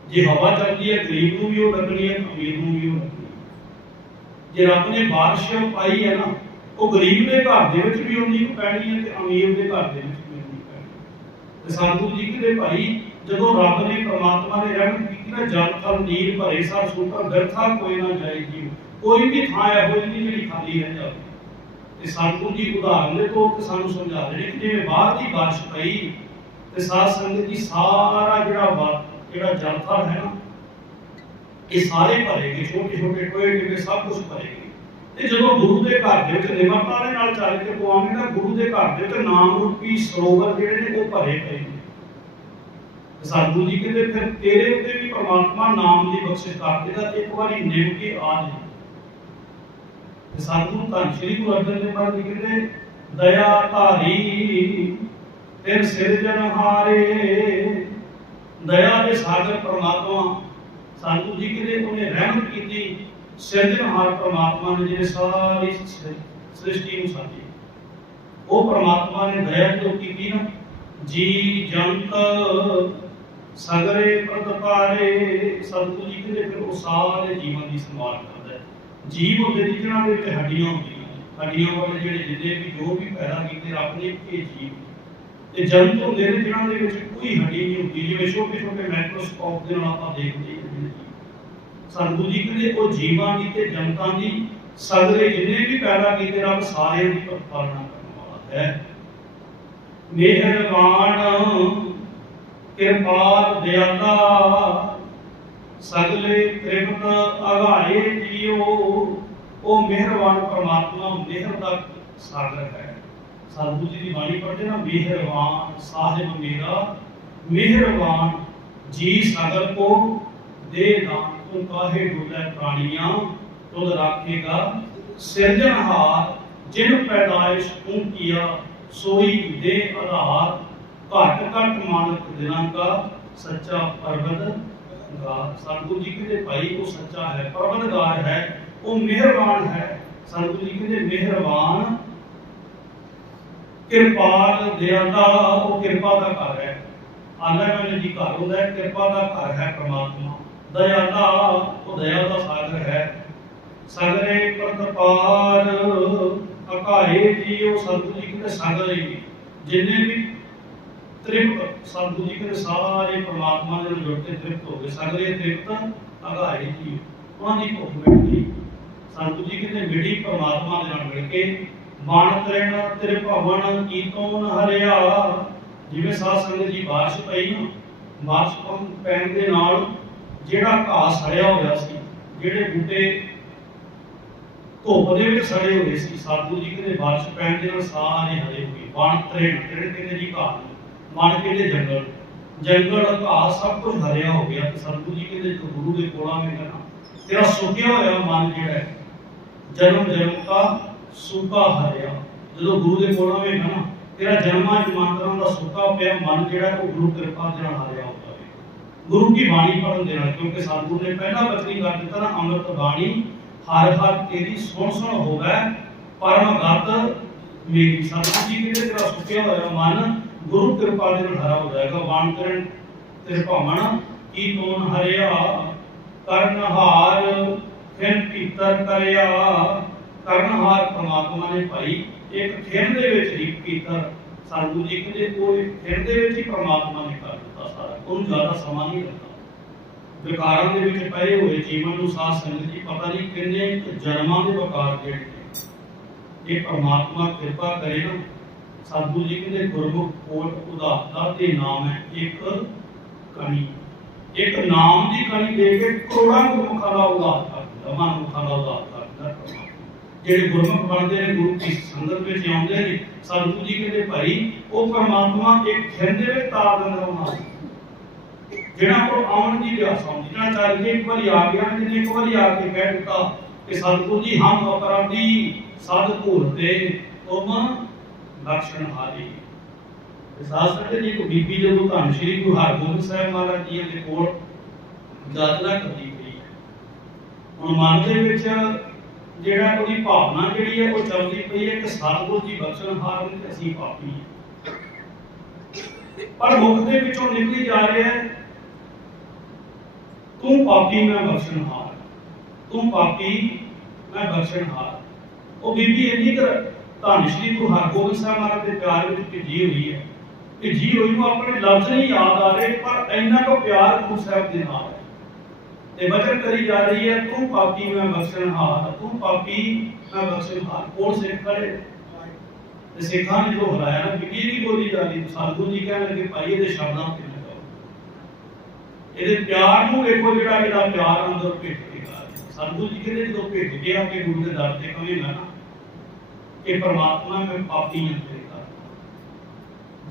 ਜੇ ਹਵਾ ਚੱਲਦੀ ਹੈ, ਗਰੀਬ ਨੂੰ ਵੀ ਉਹ ਲੱਗਣੀ ਹੈ, ਅਮੀਰ ਨੂੰ ਵੀ ਉਹ ਲੱਗਣੀ ਜੇ ਰੱਬ ਨੇ ਬਾਰਿਸ਼ ਪਾਈ ਹੈ ਨਾ, ਉਹ ਗਰੀਬ ਦੇ ਘਰ ਦੇ ਵਿੱਚ ਵੀ ਉਨੀ ਪੈਣੀ ਹੈ ਤੇ ਅਮੀਰ ਦੇ ਘਰ ਦੇ ਵਿੱਚ ਵੀ ਉਨੀ ਪੈਣੀ ਤੇ ਸਤਿਗੁਰੂ ਜੀ ਕਹਿੰਦੇ ਭਾਈ, ਜਦੋਂ ਰੱਬ ਨੇ ਪ੍ਰਮਾਤਮਾ ਨੇ ਰਹਿਮਤ ਕੀਤੀ ਨਾ ਜਲ, ਥਲ, ਨੀਰ ਭਰੇ ਸਭ ਸੁਪਰ ਬਿਰਥਾ ਕੋਈ ਨਾ ਜਾਏ ਕੋਈ ਵੀ ਥਾਂ ਇਹੋ ਜਿਹੀ ਨਹੀਂ ਜਿਹੜੀ ਖਾਲੀ ਰਹਿ ਜਾਵੇ। ਤੇ ਸਤਿਗੁਰੂ ਜੀ ਉਦਾਹਰਨ ਦੇ ਤੌਰ ਤੇ ਸਾਨੂੰ ਸਮਝਾ ਰਹੇ ਨੇ ਕਿ ਜਿਵੇਂ ਬਾਹਰ ਦੀ ਬਾਰਿਸ਼ ਪਈ, ਤੇ ਸਾਧ ਸੰਗਤ ਜੀ ਸਾਰਾ ਜਿਹੜਾ ਜਿਹੜਾ ਜਲ ਹੈ ਇਹ ਸਾਰੇ ਭਰੇਗੇ ਛੋਟੇ ਛੋਟੇ ਟੋਏ ਟਿੱਬੇ ਸਭ ਕੁਝ ਭਰੇਗੇ। ਤੇ ਜਦੋਂ ਗੁਰੂ ਦੇ ਘਰ ਦੇ ਵਿੱਚ ਨਿਮਰਤਾ ਦੇ ਨਾਲ ਚੱਲ ਕੇ ਪਵਾਵੇਂ ਤਾਂ ਗੁਰੂ ਦੇ ਘਰ ਦੇ ਵਿੱਚ ਨਾਮ, ਰੂਪੀ, ਸਰੋਵਰ ਜਿਹੜੇ ਨੇ, ਉਹ ਭਰੇ ਪਏ ਨੇ। ਤੇ ਜੀ ਕਹਿੰਦੇ, ਫਿਰ ਤੇਰੇ ਉੱਤੇ ਵੀ ਪ੍ਰਮਾਤਮਾ ਨਾਮ ਦੀ ਬਖਸ਼ਿਸ਼ ਕਰ ਦੇਗਾ ਇੱਕ ਵਾਰੀ ਨਿਮ ਕੇ ਆ ਜਾ। ਤੇ ਸਤਿਗੁਰੂ ਧੰਨ ਸ਼੍ਰੀ ਗੁਰੂ ਅਰਜਨ ਦੇਵ ਮਹਾਰਾਜ ਜੀ ਕਹਿੰਦੇ, ਦਇਆ ਧਾਰੀ, ਤਿਨ ਸਿਰਜਣਹਾਰੇ ਦਇਆ ਦੇ ਸਾਗਰ ਪ੍ਰਮਾਤਮਾ ਸਤਿਗੁਰੂ ਜੀ ਕਹਿੰਦੇ ਉਹਨੇ ਰਹਿਮਤ ਕੀਤੀ ਸਿਰਜਣਹਾਰ ਪ੍ਰਮਾਤਮਾ ਨੇ ਜਿਹੜੇ ਸਾਰੀ ਸ੍ਰਿਸ਼ਟੀ ਨੂੰ ਸਾਜੀ। ਉਹ ਪ੍ਰਮਾਤਮਾ ਨੇ ਦਇਆ ਜੋ ਕੀਤੀ ਨਾ, ਜੀ ਜੰਤ ਸਗਰੇ ਪ੍ਰਤਪਾਰੇ ਸਤਿਗੁਰੂ ਜੀ ਕਹਿੰਦੇ ਫਿਰ ਉਹ ਸਾਰੇ ਜੀਵਨ ਦੀ ਸੰਭਾਲ ਕਰਦਾ ਹੈ। ਜੀਵ ਹੁੰਦੇ ਜਿਹਨਾਂ ਦੇ ਵਿੱਚ ਹੱਡੀਆਂ ਹੁੰਦੀਆਂ ਹੱਡੀਆਂ ਵਾਲੇ ਜਿਹੜੇ ਜਿੰਨੇ ਵੀ ਜੋ ਵੀ ਪੈਦਾ ਕੀਤੇ, ਰੱਬ ਨੇ, ਇਹ ਜੀਵ ਤੇ ਜੰਤ ਹੁੰਦੇ ਨੇ ਜਿਹਨਾਂ ਦੇ ਵਿੱਚ ਕੋਈ ਹੱਡੀ ਨਹੀਂ ਹੁੰਦੀ, ਜਿਵੇਂ ਛੋਟੇ ਛੋਟੇ ਮਾਈਕਰੋਸਕੋਪ ਦੇ ਨਾਲ ਆਪਾਂ ਦੇਖਦੇ ਹਾਂ। ਸਤਿਗੁਰੂ ਜੀ ਕਹਿੰਦੇ ਉਹ ਜੀਵਾਂ ਦੀ ਤੇ ਜਨਤਾਂ ਦੀ ਸਗਲੇ ਜਿੰਨੇ ਵੀ ਪੈਦਾ ਕੀਤੇ ਰੱਬ ਸਾਰਿਆਂ ਦੀ ਪਾਲਣਾ ਕਰਨ ਵਾਲਾ ਹੈ। ਮਿਹਰਬਾਨ, ਕਿਰਪਾਲ ਦਿਆਤਾ, ਸਗਲੇ ਤ੍ਰਿਪਤ ਅਗਾਏ ਜੀਓ। ਉਹ ਮਿਹਰਬਾਨ ਪਰਮਾਤਮਾ, ਮਿਹਰ ਦਾ ਸਾਗਰ ਹੈ। ਸਤਿਗੁਰੂ ਜੀ ਦੀ ਬਾਣੀ ਪੜ੍ਹਦੇ ਨਾ ਮਿਹਰਬਾਨ ਸਾਹਿਬ ਮੇਰਾ ਮਿਹਰਬਾਨ ਜੀ ਸਗਲ ਕੋ ਦੇ ਦਾਨ ਤੂੰ ਕਾਹੇ ਡੁੱਲੇ ਪ੍ਰਾਣੀਆਂ ਤੁਧ ਰਾਖੇਗਾ ਸਿਰਜਣਹਾਰ ਜਿਨ ਪੈਦਾਇਸ਼ ਤੂੰ ਕੀਆ ਸੋਈ ਦੇ ਆਧਾਰ ਘਟ ਘਟ ਮਾਨਕ ਦਿਨਾਂ ਕਾ ਸੱਚਾ ਪਰਵਦਗਾਰ ਸਤਿਗੁਰੂ ਜੀ ਕਹਿੰਦੇ ਭਾਈ ਉਹ ਸੱਚਾ ਹੈ ਪਰਵਦਗਾਰ ਹੈ ਉਹ ਮਿਹਰਬਾਨ ਹੈ ਸਤਿਗੁਰੂ ਜੀ ਕਹਿੰਦੇ ਮਿਹਰਬਾਨ ਕਿਰਪਾਲ ਦਿਆਤਾ ਉਹ ਕਿਰਪਾ ਦਾ ਘਰ ਹੈ। ਆਲਾ ਮੈਨੇ ਜੀ ਘਰ ਹੁੰਦਾ ਹੈ, ਕਿਰਪਾ ਦਾ ਘਰ ਹੈ ਪ੍ਰਮਾਤਮਾ। ਦਇਆਤਾ ਉਹ ਦਇਆ ਦਾ ਸਾਗਰ ਹੈ। ਸਗਰੇ ਪ੍ਰਤਪਾਲ, ਅਕਾਏ ਜੀ ਉਹ ਸਤਿਗੁਰੂ ਜੀ ਕਹਿੰਦੇ ਸਗਰੇ ਜਿੰਨੇ ਵੀ ਤ੍ਰਿਪਤ ਸਤਿਗੁਰੂ ਜੀ ਕਹਿੰਦੇ ਸਾਰੇ ਪ੍ਰਮਾਤਮਾ ਦੇ ਨਾਲ ਜੁੜ ਕੇ ਤ੍ਰਿਪਤ ਹੋ ਗਏ, ਸਗਰੇ ਤ੍ਰਿਪਤ ਅਗਾਏ ਜੀ ਉਹਨਾਂ ਦੀ ਭੁੱਖ ਮਿਟ ਗਈ ਜੀ ਕਹਿੰਦੇ ਮਿੜੀ ਪ੍ਰਮਾਤਮਾ ਦੇ ਨਾਲ ਮਿਲ ਕੇ ਬਾਣ ਤ੍ਰਿਣ ਤੇਰੇ ਭਵਨ ਕੀਤੋਂ ਹਰਿਆ? ਜਿਵੇਂ ਸਾਧ ਸੰਗਤ ਜੀ ਬਾਰਿਸ਼ ਪਈ ਨਾ ਬਾਰਿਸ਼ ਪੰ- ਪੈਣ ਦੇ ਨਾਲ ਜਿਹੜਾ ਘਾਹ ਸੜਿਆ ਹੋਇਆ ਸੀ, ਜਿਹੜੇ ਬੂਟੇ ਧੁੱਪ ਦੇ ਵਿੱਚ ਸੜੇ ਹੋਏ ਸੀ ਸਤਿਗੁਰੂ ਜੀ ਕਹਿੰਦੇ ਬਾਰਿਸ਼ ਪੈਣ ਦੇ ਨਾਲ ਸਾਰੇ ਹਰੇ ਹੋਏ ਬਾਣ ਤ੍ਰਿਣ ਤ੍ਰਿਣ ਕਹਿੰਦੇ ਜੀ ਘਾਹ ਮਨ ਕਹਿੰਦੇ ਜੰਗਲ? ਜੰਗਲ ਘਾਹ ਸਭ ਕੁਝ ਹਰਿਆ ਹੋ ਗਿਆ। ਤੇ ਸਤਿਗੁਰੂ ਜੀ ਕਹਿੰਦੇ ਜੋ ਗੁਰੂ ਦੇ ਕੋਲ ਆਵੇਂਗਾ ਨਾ। ਤੇਰਾ ਸੁਖਿਆ ਹੋਇਆ ਮਨ ਜਿਹੜਾ ਹੈ ਜਨਮ ਜਨਮ ਦਾ ਸੁੱਕਾ ਹਰਿਆ। ਜਦੋਂ ਗੁਰੂ ਦੇ ਕੋਲ ਆਵੇਂਗਾ ਨਾ, ਤੇਰਾ ਜਨਮਾਂ ਜਮਾਂਤਰਾਂ ਦਾ ਸੁੱਕਾ ਪਿਆ ਮਨ ਜਿਹੜਾ ਉਹ ਗੁਰੂ ਕਿਰਪਾ ਦੇ ਨਾਲ ਹਰਿਆ ਹੋ ਜਾਵੇ ਗੁਰੂ ਕੀ ਬਾਣੀ ਪੜਨ ਦੇ ਨਾਲ? ਕਿਉਂਕਿ ਸਤਿਗੁਰੂ ਨੇ ਪਹਿਲਾਂ ਬਚਨੀ ਕਰ ਦਿੱਤਾ ਨਾ, ਅੰਮ੍ਰਿਤ ਬਾਣੀ, ਹਰ ਹਰ ਤੇਰੀ ਸੁਣ ਸੁਣ ਹੋਵੇ, ਪਰਮ ਗਤ ਮੇਰੀ। ਸਤਿਗੁਰੂ ਜੀ ਕਹਿੰਦੇ ਤੇਰਾ ਸੁੱਕਿਆ ਹੋਇਆ ਮਨ ਗੁਰੂ ਕਿਰਪਾ ਦੇ ਨਾਲ ਹਰਾ ਹੋ ਜਾਏਗਾ ਬਾਣ ਕਰਨ ਤੇਰੇ ਭਾਵਨ ਕੀ ਤੂਨ ਹਰਿਆ? ਕਰਨਹਾਰ ਫਿਰ ਪੀਤਰ ਕਰਿਆ। ਕਰਨਹਾਰ ਪ੍ਰਮਾਤਮਾ ਨੇ ਭਾਈ ਇੱਕ ਖੇਮ ਦੇ ਵਿੱਚ ਹੀ ਪੀਤਰ ਸਤਿਗੁਰੂ ਜੀ ਕਹਿੰਦੇ ਉਹ ਇੱਕ ਦੇ ਵਿੱਚ ਹੀ ਪ੍ਰਮਾਤਮਾ ਨੇ ਕਰ ਦਿੱਤਾ ਸਾਰਾ, ਉਹਨੂੰ ਜ਼ਿਆਦਾ ਸਮਾਂ ਨਹੀਂ ਲੱਗਦਾ ਵਿਕਾਰਾਂ ਦੇ ਵਿੱਚ ਪਏ ਹੋਏ ਜੀਵਨ ਨੂੰ ਸਾਧ ਸੰਗਤ ਜੀ ਪਤਾ ਨਹੀਂ ਕਿੰਨੇ ਜਨਮਾਂ ਦੇ ਵਿਕਾਰ ਜਿਹੜੇ ਨੇ। ਇਹ ਪ੍ਰਮਾਤਮਾ ਕਿਰਪਾ ਕਰੇ ਨਾ ਸਤਿਗੁਰੂ ਜੀ ਕਹਿੰਦੇ, ਗੁਰਮੁਖ ਕੋਟ ਉਦਾਤਾ ਤੇ ਨਾਮ ਹੈ ਇੱਕ ਕਣੀ। ਇੱਕ ਨਾਮ ਦੀ ਕਣੀ ਦੇ ਕੇ ਕਰੋੜਾਂ ਗੁਰਮੁਖਾਂ ਦਾ ਉਦਾਰ ਕਰਦਾ ਮਨੁੱਖਾਂ ਦਾ ਉਦਾਰ ਜਿਹੜੇ ਗੁਰਮੁਖ ਬਣਦੇ ਨੇ, ਗੁਰੂ ਦੀ ਸੰਗਤ ਵਿੱਚ ਆਉਂਦੇ ਨੇ ਸਤਿਗੁਰੂ ਜੀ ਕਹਿੰਦੇ, ਭਾਈ, ਉਹ ਪ੍ਰਮਾਤਮਾ ਇੱਕ ਖਿੰਦੇ ਵਿੱਚ ਤਾਰ ਦਿੰਦਾ ਉਹਨਾਂ ਨੂੰ। ਜਿਹੜਾ ਕੋਲ ਆਉਣ ਦੀ ਵਿਆਸ ਆਉਂਦੀ ਜਿਹੜਾ ਚੱਲ ਕੇ ਇੱਕ ਵਾਰੀ ਆ ਗਿਆ ਜਿਹਨੇ ਇੱਕ ਵਾਰੀ ਆ ਕੇ ਕਹਿ ਦਿੱਤਾ ਕਿ ਸਤਿਗੁਰੂ ਜੀ ਹਮ ਅਪਰਾਧੀ, ਸਦ ਭੂਲਤੇ ਤੁਮ ਬਖਸ਼ਣ ਹਾਰੀ। ਤੇ ਸਾਧ ਸੰਗਤ ਜੀ ਕੋ ਬੀਬੀ ਜਦੋਂ ਧੰਨ ਸ਼੍ਰੀ ਗੁਰੂ ਹਰਗੋਬਿੰਦ ਸਾਹਿਬ ਮਹਾਰਾਜ ਜੀ ਦੇ ਕੋਲ ਯਾਤਰਾ ਕਰਦੀ ਪਈ। ਹੈ ਹੁਣ ਮਨ ਦੇ ਵਿੱਚ ਜਿਹੜਾ ਉਹਦੀ ਭਾਵਨਾ ਜਿਹੜੀ ਹੈ, ਉਹ ਚੱਲਦੀ ਪਈ ਹੈ ਕਿ ਸਤਿਗੁਰੂ ਜੀ ਬਖਸ਼ਣ ਨੇ ਅਸੀਂ ਪਾਪੀ ਹਾਂ। ਪਰ ਮੁਖ ਦੇ ਵਿੱਚੋਂ ਨਿਕਲੀ ਜਾ ਰਿਹਾ ਹੈ, ਤੂੰ ਪਾਪੀ ਮੈਂ ਬਖਸ਼ਣਹਾਰ ਤੂੰ ਪਾਪੀ ਮੈਂ ਬਖਸ਼ਣਹਾਰ ਉਹ ਬੀਬੀ ਇੰਨੀ ਕਰ ਧੰਨ ਸ਼੍ਰੀ ਗੁਰੂ ਹਰਗੋਬਿੰਦ ਸਾਹਿਬ ਮਹਾਰਾਜ ਦੇ ਪਿਆਰ ਵਿੱਚ ਭਿੱਜੀ ਹੋਈ ਹੈ। ਕਿ ਹੋਈ ਨੂੰ ਆਪਣੇ ਲਫ਼ਜ਼ ਨਹੀਂ ਯਾਦ ਆ ਰਹੇ, ਪਰ ਇੰਨਾ ਕੋ ਪਿਆਰ ਗੁਰੂ ਸਾਹਿਬ ਦੇ ਨਾਲ ਹੈ ਤੇ ਬਚਨ ਕਰੀ ਜਾ ਰਹੀ ਹੈ, ਤੂੰ ਪਾਪੀ ਮੈਂ ਬਖਸ਼ਣਹਾਰ ਤੂੰ ਪਾਪੀ ਮੈਂ ਬਖਸ਼ਣਹਾਰ ਕੋਲ ਸਿੱਖ ਖੜੇ। ਤੇ ਸਿੱਖਾਂ ਨੇ ਜੋ ਹਰਾਇਆ ਨਾ ਬੀਬੀ ਦੀ ਬੋਲੀ ਜਾ ਰਹੀ? ਜੀ ਕਹਿਣ ਲੱਗੇ, ਭਾਈ ਇਹਦੇ ਸ਼ਬਦਾਂ ਤੇ ਨਾ ਇਹਦੇ ਪਿਆਰ ਨੂੰ ਵੇਖੋ ਜਿਹੜਾ ਇਹਦਾ ਪਿਆਰ ਅੰਦਰ ਭਿੱਜ ਕੇ ਗਾ ਜੀ ਕਹਿੰਦੇ, ਜਦੋਂ ਭਿੱਜ ਗਿਆ ਕਿ ਗੁਰੂ ਦੇ ਦਰ ਤੇ ਕਹੇਗਾ ਨਾ, ਕਿ ਪ੍ਰਮਾਤਮਾ ਮੈਂ ਪਾਪੀ ਹਾਂ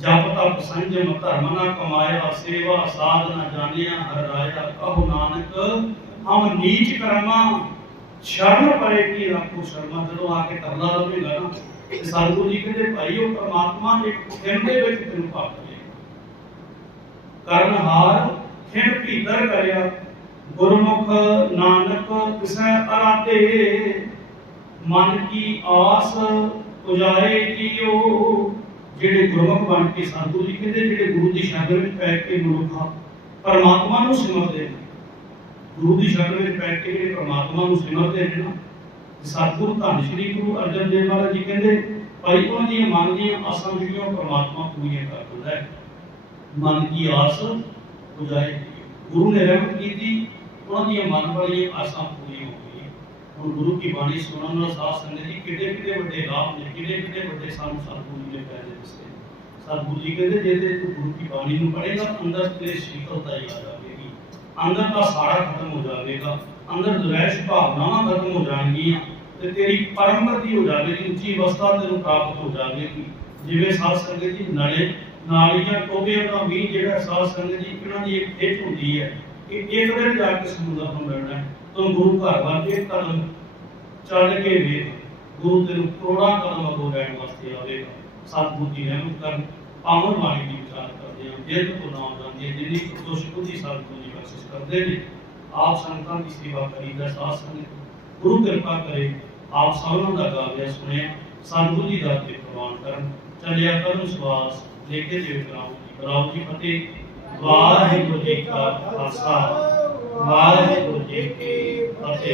ਜਪ ਤਪ ਸੰਜਮ ਧਰਮ ਨਾ ਕਮਾਇਆ ਸੇਵਾ ਸਾਧ ਨਾ ਜਾਣਿਆ, ਹਰ ਰਾਇਆ ਕਹੋ ਨਾਨਕ, ਹਮ ਨੀਚ ਕਰਮਾ, ਸ਼ਰਮ ਪਰੇ ਕੀ ਰੱਖੋ ਸ਼ਰਮਾ। ਜਦੋਂ ਆ ਕੇ ਤਰਲਾ ਲਵੇਗਾ ਨਾ, ਤੇ ਸਤਿਗੁਰੂ ਜੀ ਕਹਿੰਦੇ, ਭਾਈ, ਉਹ ਪ੍ਰਮਾਤਮਾ ਇੱਕ ਖਿੰਡ ਦੇ ਵਿੱਚ ਤੈਨੂੰ ਭਾਗ ਲੇ ਕਰਨਹਾਰ ਖਿੰਡ ਭੀਤਰ ਕਰਿਆ। ਗੁਰਮੁਖ ਨਾਨਕ ਕਿਸੈ ਅਰਾਤੇ ਮਨ ਕੀ ਆਸ ਪੁਜਾਏ ਕੀਓ। ਜਿਹੜੇ ਗੁਰਮੁਖ ਬਣ ਕੇ ਸਤਿਗੁਰੂ ਜੀ ਕਹਿੰਦੇ ਜਿਹੜੇ ਗੁਰੂ ਦੀ ਸ਼ਰਨ ਵਿੱਚ ਪੈ ਕੇ ਮਨੁੱਖ ਪਰਮਾਤਮਾ ਨੂੰ ਸਿਮਰਦੇ ਨੇ। ਗੁਰੂ ਦੀ ਸ਼ਰਨ ਵਿੱਚ ਪੈ ਕੇ ਜਿਹੜੇ ਪਰਮਾਤਮਾ ਨੂੰ ਸਿਮਰਦੇ ਨੇ ਨਾ ਸਤਿਗੁਰੂ ਧੰਨ ਸ਼੍ਰੀ ਗੁਰੂ ਅਰਜਨ ਦੇਵ ਮਹਾਰਾਜ ਜੀ ਕਹਿੰਦੇ, ਭਾਈ ਉਹਨਾਂ ਦੀਆਂ ਮਨ ਦੀਆਂ ਆਸਾਂ ਜਿਹੜੀਆਂ ਪਰਮਾਤਮਾ ਪੂਰੀਆਂ ਕਰ ਦਿੰਦਾ ਹੈ। ਮਨ ਕੀ ਆਸ ਪੁਜਾਏ ਗੁਰੂ ਨੇ ਰਹਿਮਤ ਕੀਤੀ, ਉਹਨਾਂ ਦੀਆਂ ਮਨ ਵਾਲੀਆਂ ਆਸਾਂ ਹੁਣ ਗੁਰੂ ਕੀ ਬਾਣੀ ਸੁਣਨ ਨਾਲ ਸਾਧ ਸੰਗਤ ਜੀ, ਕਿੱਡੇ ਕਿੱਡੇ ਵੱਡੇ ਲਾਭ ਨੇ, ਕਿੱਡੇ ਕਿੱਡੇ ਵੱਡੇ ਸਾਨੂੰ ਸਤਿਗੁਰੂ ਜੀ ਨੇ ਪੈਦੇ ਦੱਸੇ ਸਤਿਗੁਰੂ ਜੀ ਕਹਿੰਦੇ, ਜੇ ਤੇ ਤੂੰ ਗੁਰੂ ਕੀ ਬਾਣੀ ਨੂੰ ਪੜ੍ਹੇਗਾ, ਅੰਦਰ ਤੇਰੇ ਸ਼ੀਤਲਤਾ ਹੀ ਆ ਜਾਵੇਗੀ। ਅੰਦਰ ਦਾ ਸਾੜਾ ਖਤਮ ਹੋ ਜਾਵੇਗਾ। ਅੰਦਰ ਦੁਰੈਸ਼ ਭਾਵਨਾਵਾਂ ਖਤਮ ਹੋ ਜਾਣਗੀਆਂ ਤੇ ਤੇਰੀ ਪਰਮਗਤੀ ਹੋ ਜਾਵੇਗੀ, ਉੱਚੀ ਅਵਸਥਾ ਤੈਨੂੰ ਪ੍ਰਾਪਤ ਹੋ ਜਾਵੇਗੀ। ਜਿਵੇਂ ਸਾਧ ਸੰਗਤ ਜੀ ਨਾਲੇ ਨਾਲੀਆਂ ਟੋਬਿਆਂ ਦਾ ਵੀ ਜਿਹੜਾ ਸਾਧ ਸੰਗਤ ਜੀ, ਇਹਨਾਂ ਦੀ ਇੱਕ ਖੇਚ ਹੁੰਦੀ ਹੈ। ਕਿ ਇੱਕ ਦਿਨ ਜਾ ਕੇ ਸਮੁੰਦਰ ਤੋਂ ਮਿਲਣਾ ਹੈ। ਤੂੰ ਗੁਰੂ ਘਰ ਵੱਲ ਇੱਕ ਕਦਮ ਚੱਲ ਕੇ ਵੇਖ ਗੁਰੂ ਤੈਨੂੰ ਕਰੋੜਾਂ ਕਦਮ ਅੱਗੋਂ ਲੈਣ ਵਾਸਤੇ ਆਵੇਗਾ ਸਤਿਗੁਰੂ ਦੀ ਰਹਿਮਤ ਕਰਨ, ਪਾਵਨ ਬਾਣੀ ਦੀ ਵਿਚਾਰ ਕਰਦੇ ਹਾਂ। ਜਿੱਤ ਤੋਂ ਨਾਮ ਜਾਂਦੀ ਹੈ ਜਿੰਨੀ ਖੁਸ਼ ਬੁੱਧੀ ਸਤਿਗੁਰੂ ਜੀ ਬਖਸ਼ਿਸ਼ ਕਰਦੇ ਨੇ, ਆਪ ਸੰਤਾਂ ਦੀ ਸੇਵਾ ਕਰੀਦਾ ਸਾਧ ਸੰਗਤ। ਗੁਰੂ ਕਿਰਪਾ ਕਰੇ, ਆਪ ਸਭਨਾਂ ਦਾ ਗਾਵਿਆ ਸੁਣਿਆ। ਸਤਿਗੁਰੂ ਜੀ ਦਾ ਤੇ ਪ੍ਰਵਾਨ ਕਰਨ ਚੱਲਿਆ ਕਰਨ ਸਵਾਸ ਲੈ ਕੇ ਜਿਵ ਕਰਾਓ ਜੀ ਕਰਾਓ ਜੀ ਫਤਿਹ। ਵਾਹਿਗੁਰੂ ਜੀ ਕਾ ਖਾਲਸਾ। ਵਾਹਿਗੁਰੂ ਜੀ ਕੀ ਫਤਿਹ।